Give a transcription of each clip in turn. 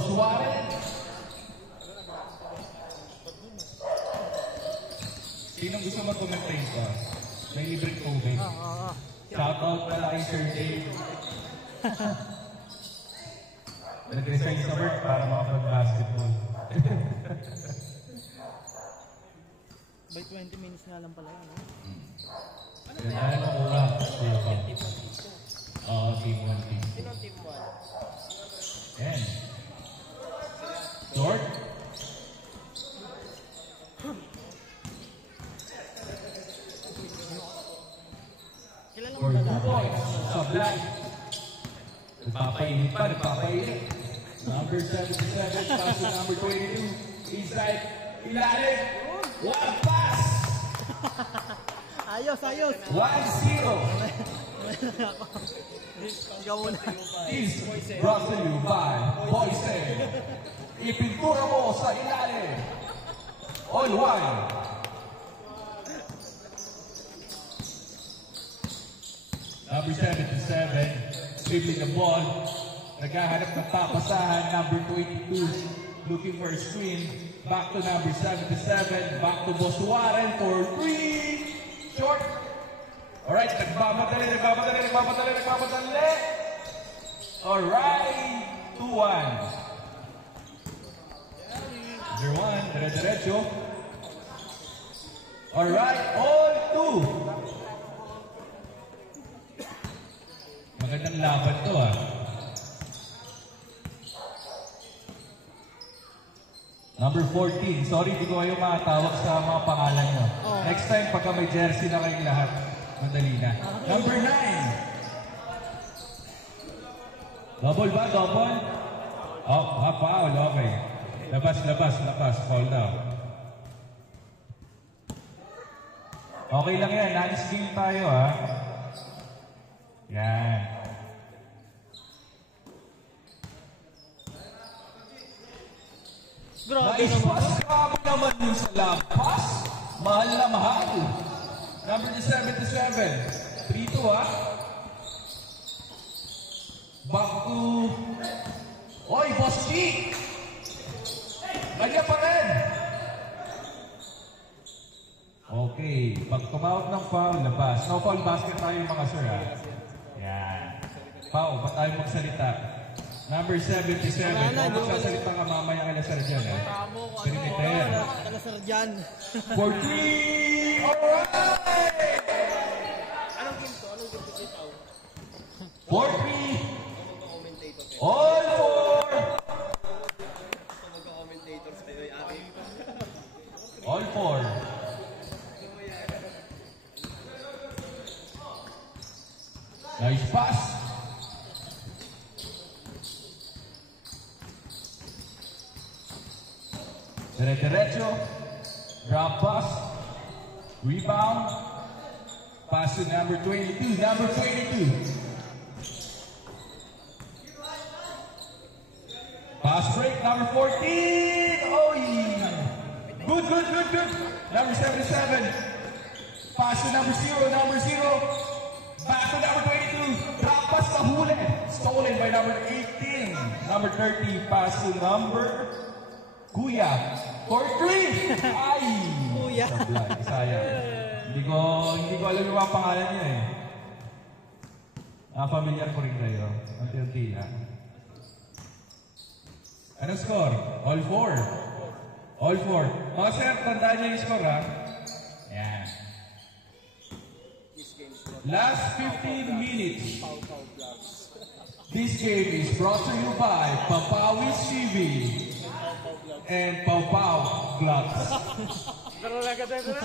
Boss Warren. Sinong gusto mag-commentate pa? May libreng tubig. Shoutout pala kay Sir Dave. Nag-resign sa work para makapag-basketball. By 20 minutes nga lang pala yun. Kaya mo mura. Oo, team 1, team 2. Sino team 1? Yan. Short. Kailan For 2 points. Sa black. Nagpapainit pa, nagpapainit. Number 77, pass to number 22. Inside, ilalim. One pass. Ayos, ayos. 1-0. Ikaw muna. Is brought to you by Boysen. Ipintura mo sa ilalim. On one. Number 77, dribbling the ball. Naghahanap ng papasahan. Number 22, looking for a screen. Back to number 77. Back to Boss Warren for 3. Short. Alright, nagmamadali. Alright, 2-1. 0-1, dire-diretso. Alright, all 2. Magandang laban to ah. Number 14. Sorry, hindi ko kayo makatawag sa mga pangalan nyo. Next time, pagka may jersey na kayong lahat, madali na. Number 9. Double ba? Double? Oh, foul. Okay. Labas. Fall down. Okay lang yan. Nice game tayo ha. Yan. Nice pass. Grabe naman yung sa love pass. Mahal na mahal. Number 77. 3-2 ha. Back to... Oy, Boss G! Kanya pa rin! Okay. Pag tumawag ng foul, labas. No foul basket tayo mga sir ha. Yan. Pao, ba't tayo magsalita? Number 77. Kung magsasalita ka mamaya ka na sir dyan ha. Perimeter. Ka na sir dyan. 4-3! Alright! Anong game to? Anong game to kita? 4-3! All 4! Magka-commentator sa'yo yung aking. All 4. Nice pass. Dire-diretso. Drop pass. Rebound. Pass to number 22. Number 22. Pass break, number 14. Oh, yeah. Good. Number 77. Pass to number 0. Back to number 22. Drop pass na huli. Stolen by number 18. Number 30. Pass to number Kuya. For 3. Ay! Kuya. Sayang. Hindi ko alam yung mga pangalan niya eh. Familiar ko rin kayo. Unti-unti lang. Ano score? All 4. All 4. Mga sir, tandaan niyo yung score ha. Yan. Last 15 minutes. This game is brought to you by Papawis TV and Pawpaw Gloves.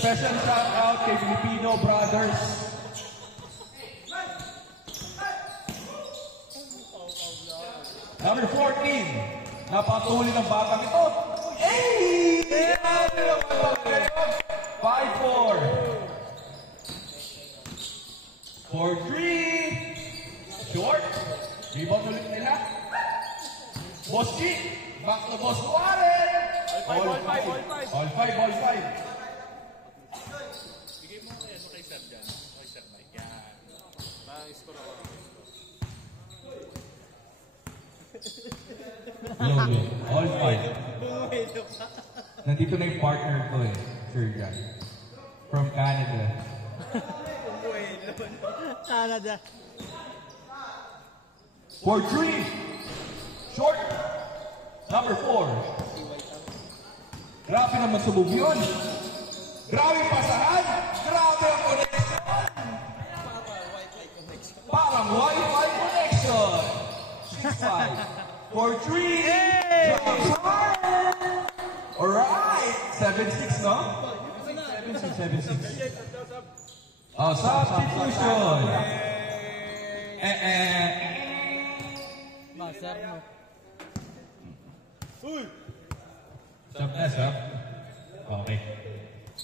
Special shout out kay Filipino Brothers. Number 14. Napatuloy ng batang ito. Hey! 5-4. 4-3. Short. Rebound ulit nila. Boss G. Back to Boss Warren. All 5. Bigay mo kay Sir dyan. Kay Sir Mike. Yan. Bang-score ako. Lolo. All five. Nandito na yung partner ko eh. Sir John. From Canada. Canada. For three. Short. Number 4. Grabe naman sumog yun. Grabe yung pasahan. Grabe ang connection. Parang Wi-Fi connection. 6-5. For 3. Drops hard. Alright. 7-6, no? 7-6. Oh, substitution. Master, no? Sub na, sub. Okay.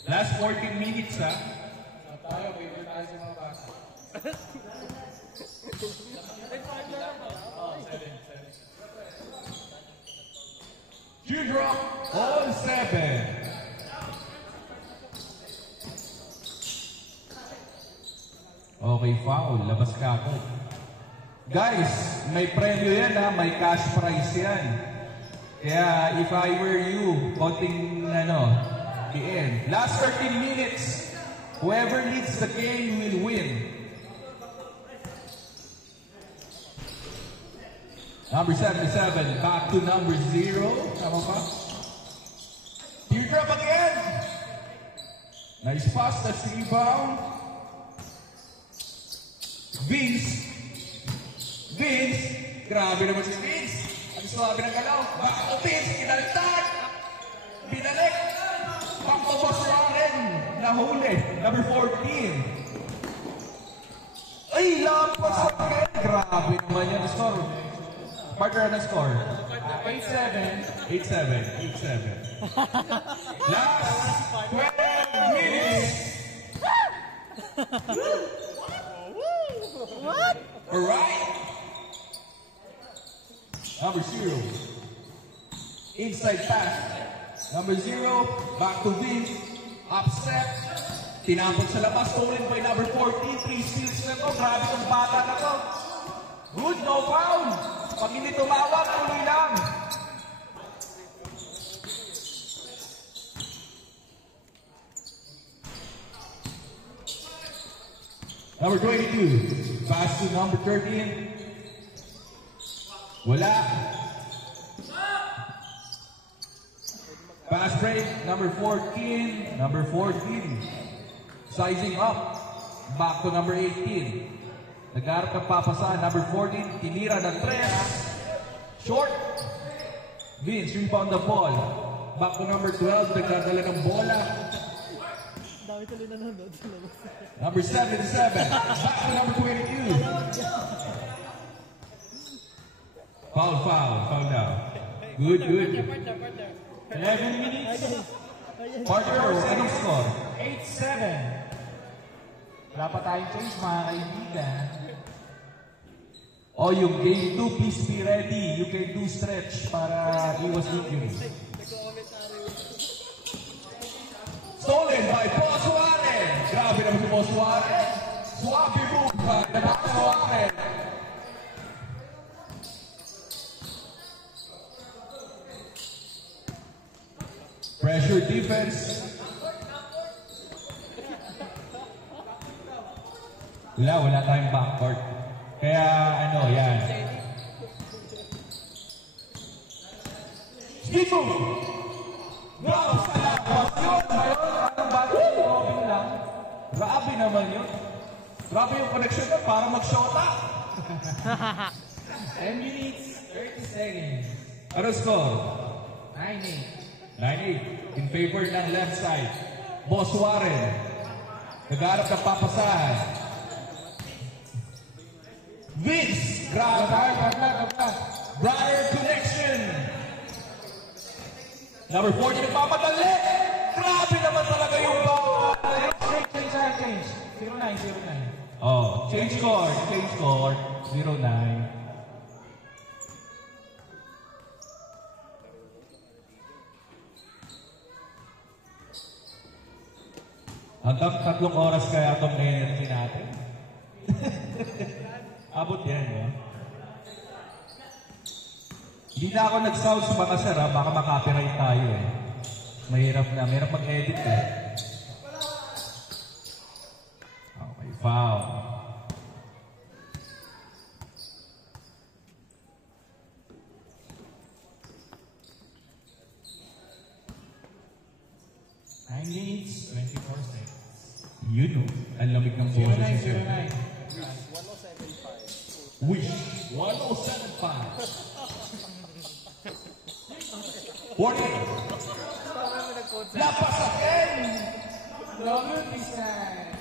Last 14 minutes, ha? Teardrop on 7. Okay, foul. Labas ka ako. Guys, may premyo yan ha. May cash prize yan. Kaya if I were you, konting the end. Last 13 minutes. Whoever leads the game will win. Number 77, back to number 0. Tama pa? Teardrop again. Nice pass, that's the rebound. Vince. Grabe naman si Vince. Ang swabe ng galaw. Back to Vince, kinaltag. Binalik. Pangkabos rin. Nahuli. Number 14. Ay, lampas again. Grabe naman yan. Score. Partner na score. 8-7. Last 12 minutes. What? Alright. Number 0. Inside pass. Number 0. Back to Vince. Upset. Tinapon sa labas. Stolen by number 14. 3 steals na to. Grabe itong bata na to. Good, no foul. Pag hindi tumawag, tuloy lang. Number 22. Pass to number 13. Wala. Pass break. Number 14. Sizing up. Back to number 18. Nagharap ng papasahan. Number 14. Tinira ng 3. Short. Vince, rebound the ball. Back to number 12. Nagdadala ng bola. Dami tuloy nanonood sa labas. Number 77. Back to number 22. Foul now. Good. 11 minutes. Partner, anong score? 8-7. Wala pa tayong change, mga kaibigan. O yung game 2, please be ready. You can do stretch para iwas injury. Stolen by Paul Suarez. Grabe naman si Paul Suarez. Swabe move by Paul Suarez. Pressure defense. Wala tayong backcourt. Kaya yan. Speed move! Grabe sa labas yun! Anong bago yung lang? Grabe naman yun. Grabe yung connection na para mag-shota. 10 minutes, 30 seconds. Ano score? 9-8. 9-8. In favor ng left side. Boss Warren. Nagharap ng papasahan. Vince. Grabe. Brother connection. Number 40 nagpapadali. Grabe naman talaga yung ball. Change. 0-9. Oh, change score. 0-9. Hanggang 3 oras kaya itong energy natin. Abot yan, no? Hindi na ako nag-sound sa mga sir, ha? Baka makapiright tayo eh. Mahirap mag-edit eh. Okay, foul. Nine minutes, 24 seconds. Yun o, ang lamig ng boses ni sir. 0909. Wish, 1075. 48. Napasakin! Double design.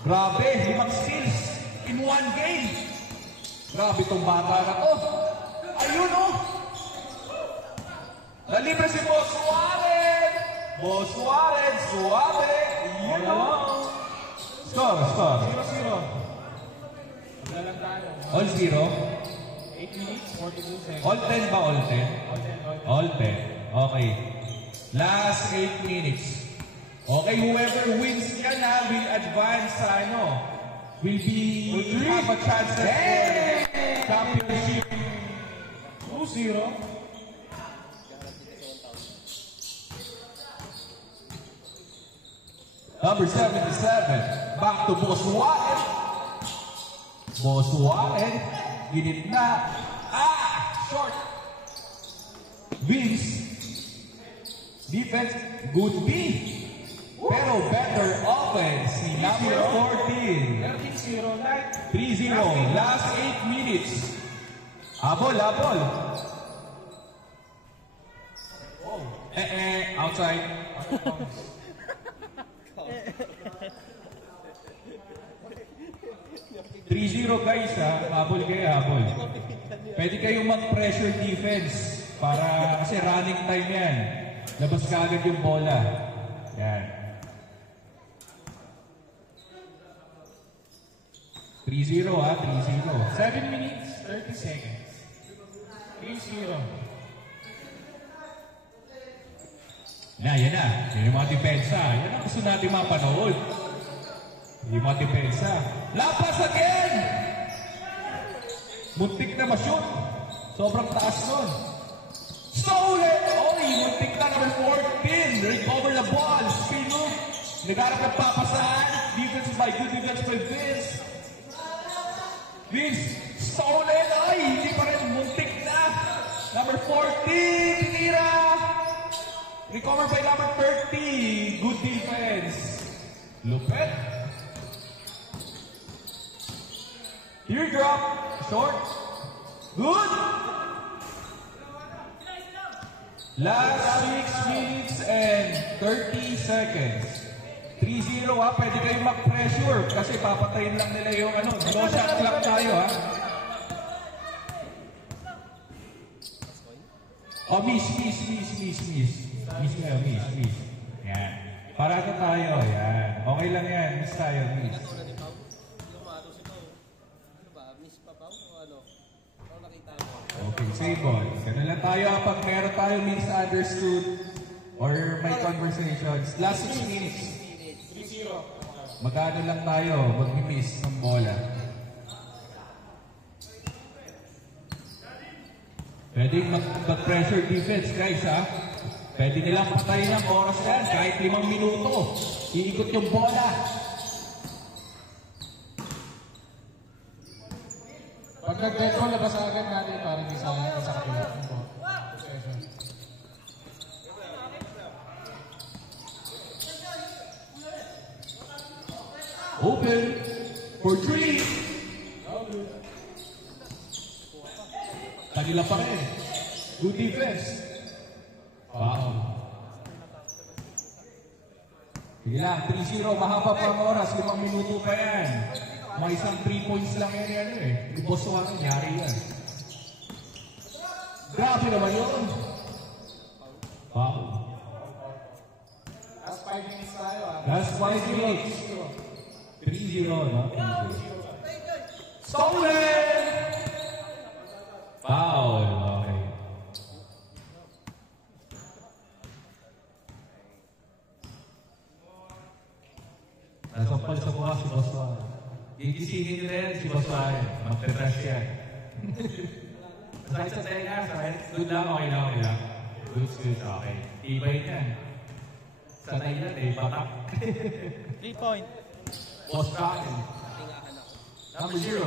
Grabe, 5 steals in 1 game. Grabe tong bata na to. Ayun o. Nalibre si Boss Warren. Boss Warren, suwabe. Yun o. Score. 0-0. Wala lang tayo. All 0. 8 minutes, 42 seconds. All 10 ba all 10? All 10. All 10. Okay. Last 8 minutes. Okay, whoever wins yan na will advance sa will have a chance at championship. 2-0. Number 77, back to Boss Warren. Boss Warren, ginitna. Short. Wins. Defense, good B. Pero better offense, si number 14. 13-0, light. 3-0, last 8 minutes. Abol. Outside. 3-0 guys habol kayo, habol. Pwede kayong mag-pressure defense para kasi running time yan. Labas ka agad yung bola. Yan. 3-0 3-0. 7 minutes, 30 seconds. 3-0. Yan na. Yan yung mga depensa. Yan ang gusto natin mapanood. Yung mga depensa. Lapas again! Muntik na ma-shoot. Sobrang taas nun. Stolen! Oy, muntik na number 14. Recover the ball. Spin move. Nagharap ng papasaan. Defense is by good defense by Vince. Vince, stolen! Ay, hindi pa rin. Muntik na. Number 14. Tira. Recover by number 30. Good defense. Lupet. Teardrop. Short. Good. Last 6 minutes and 30 seconds. 3-0 Pwede kayong mag-pressure kasi papatayin lang nila yung no shot clock tayo Oh, miss. Miss. Yan. Parado tayo. Yan. Okay lang yan. Miss tayo. Miss. Okay, same ball. Ganun lang tayo pag meron tayo misunderstood or may conversations. Last 6 minutes. 3-0. Magano lang tayo mag-miss ng bola. Pwede mag-pressure defense guys Pwede nilang patayin ang oras yan kahit 5 minuto. Iikot yung bola. Pag nag-dead ball, labas agad natin para hindi sayang sa kapila. Open for 3. Kanila pa rin. Good defense. Wow. Sige lang, 3-0. Mahaba pa ang oras. 5 minuto pa yan. May isang 3 points lang yan Ibos ko nangyari yan. Grabe naman yun. Wow. Last 5 minutes tayo Last 5 minutes. 3-0, no? 3-0. Stolen! Foul. Okay. Nasampal sa bukas si Boss Warren. Gigisingin nila yan si Boss Warren. Magpe-press yan. Sakit sa tenga, sakit. Good lang, okay lang, okay lang. Good, okay. Tibay yan. Sanay yan eh, batak. 3 point. Boss Rockin. Number 0.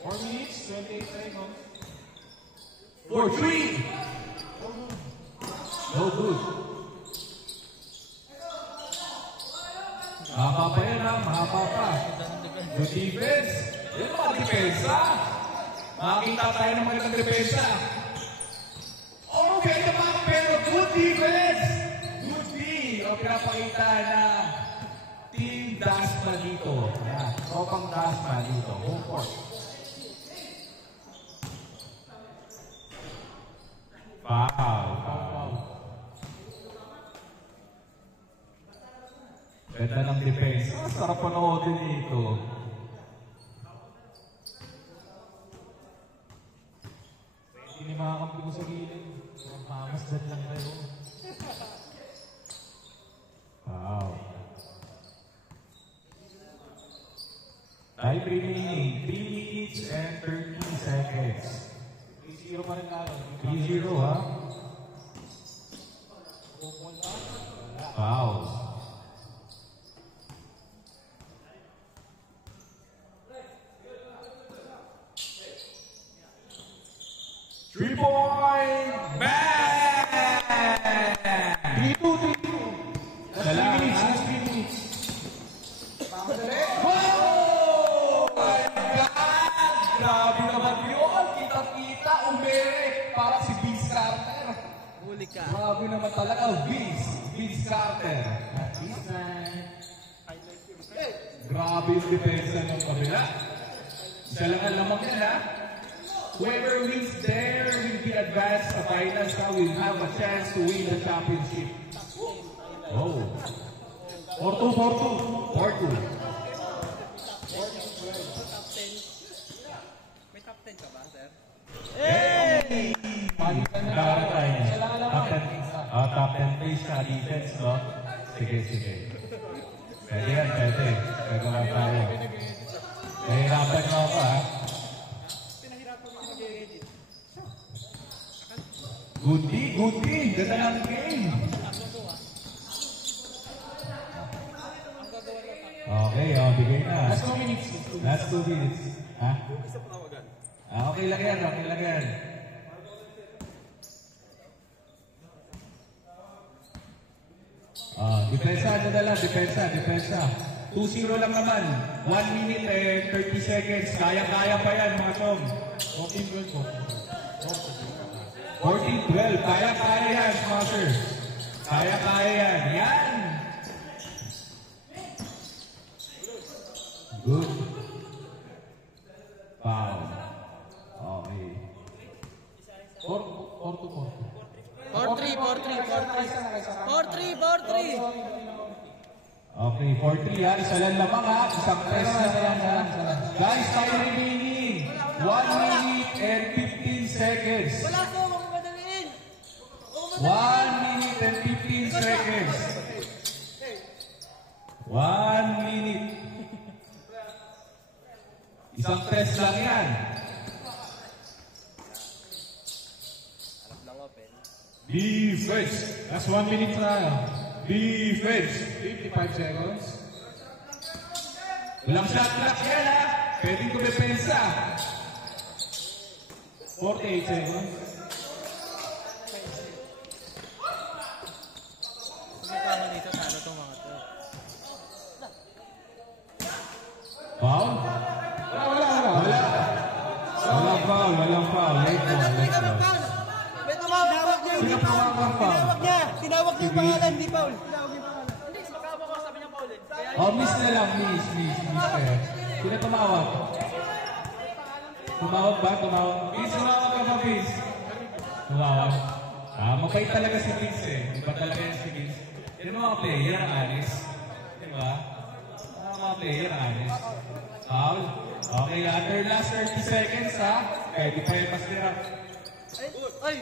4 minutes, 28 seconds. 4-3. No good. Mahaba pa yan ha, mahaba pa. Good defense. Yan mga depensa. Makakita tayo ng magandang depensa. Okay naman, pero good defense. Good D. O pinapakita na Team Dasma dito. Yan, tropang Dasma dito. Home court. Foul. Ganda ng defense. Sarap panoodin ito. Hindi makakampi ko sa gilid. Mamasdan lang kayo. Wow. Time remaining. 3 minutes and 30 seconds. 3-0 pa rin lalo. 3-0 ha? Wow. Three-point bang! 3-2. Last 3 minutes. Last 3 minutes. Oh my God! Grabe naman yun! Kita-kita, umere! Para si Vince Carter. Huli ka. Grabe naman talaga, Vince Carter. Grabe yung depensa ng kabila. Isa lang ang lamang yan, ha? Whoever wins there will be advanced sa finals na will have a chance to win the championship. Oh. 4-2. 4-2. May top 10 ka ba, sir? Hey! Nagkakaroon tayo niya. Top 10 place siya, defense, no? Sige. Pwede yan, pwede. Pwede lang tayo. Nahihirapan mo ako, ha? Good D. Ganda ng game. Okay, bigay na. Last 2 minutes. Last 2 minutes. Ha? Okay lang yan. Depensa. 2-0 lang naman. 1 minute and 30 seconds. Kaya-kaya pa yan, mga chong. 14-12. Kaya-kaya yan, mga sir. Kaya-kaya yan. Yan! Good. Foul. Okay. 4-3. Okay, 4-3 ha. Isa lang lamang ha. Isang press na lang ha. Guys, time remaining. 1 minute and 15 seconds. Wala ko, huwag mo madaliin. 1 minute and 15 seconds. 1 minute. Isang press lang yan. Defense. Last 1 minute na. Defense. 55 seconds. Walang shot clock yan ha. Pwedeng kumepensa. 48 seconds. May tama dito, sana itong mga to. Foul? Wala. Walang foul. Late ball. May tumawag niya. Sino tumawag pa? Tinawag niya yung pangalan, di Paul. Oh, miss na lang. Miss kayo. Sino tumawag? Tumawag ba? Vince, tumawag ka ba, Vince? Tumawag? Mabait talaga si Vince eh. Iba talaga yan si Vince. Yan ang mga player, honest. Diba? Mga player, honest. Foul? Okay, under last 30 seconds ha. Pwede pa yung masira. Ay!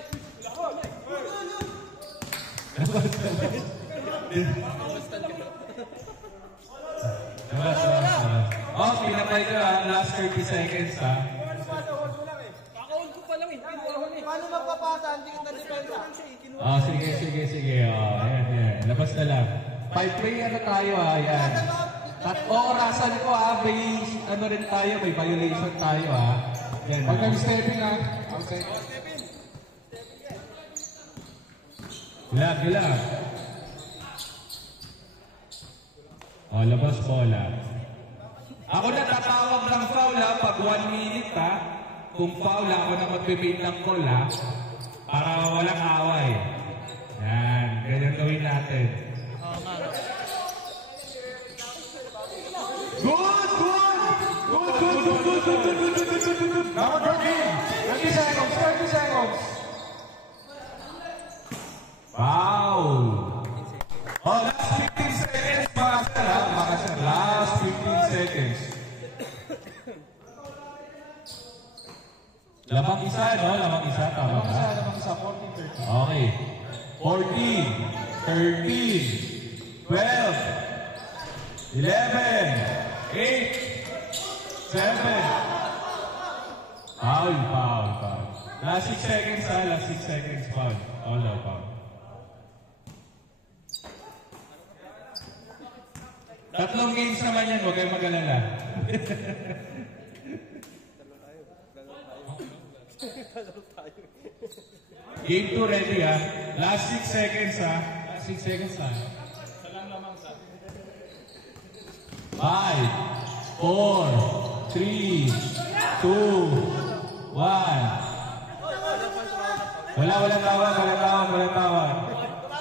Wala. Oh, pinapay ko last 30 seconds ha. Kakaon ko pa lang eh. Paano magpapasa? Hindi ka na-depensa. Oh, sige. Oh, ayan. Labas na lang. 5-play ano tayo ha, ayan. At orasan ko ha, may ano rin tayo, may violation tayo ha. Yan Pag ha. nag-stepping ha. Outside. Gila. Oh, labas bola. Ako na tatawag ng foul ha, pag 1 minute ha. Kung foul ako na magpipin ng call ha. Para walang away. Yan, ganyan gawin natin. Oo nga. Good. Number 13. 30 seconds. Foul! Oh, last 15 seconds, mga sir, ha? Mga sir, last 15 seconds. Lamang isa, no? Lamang isa, tama ba? Lamang isa, 14-13. Okay. 14, 13, 12, 11, 8, 7. Foul. Last 6 seconds, ha? Last 6 seconds, foul. All out, foul. Tatlong games naman yan, huwag kayong mag-alala. Game 2 ready ha. Last 6 seconds ha. Last 6 seconds ha. 5, 4, 3, 2, 1. Walang tawag.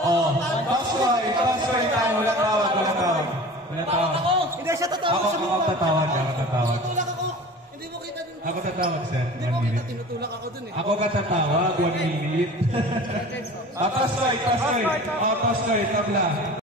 Oh, password tayo, walang tawag. Hindi siya tatawag sa mukha. Ako tatawag. Tinutulak ako. Hindi mo kita din. Ako tatawag, sir. Hindi 1 mo kita, minute. tinutulak ako dun eh. Ako katatawag, 1 minute. Password, tabla.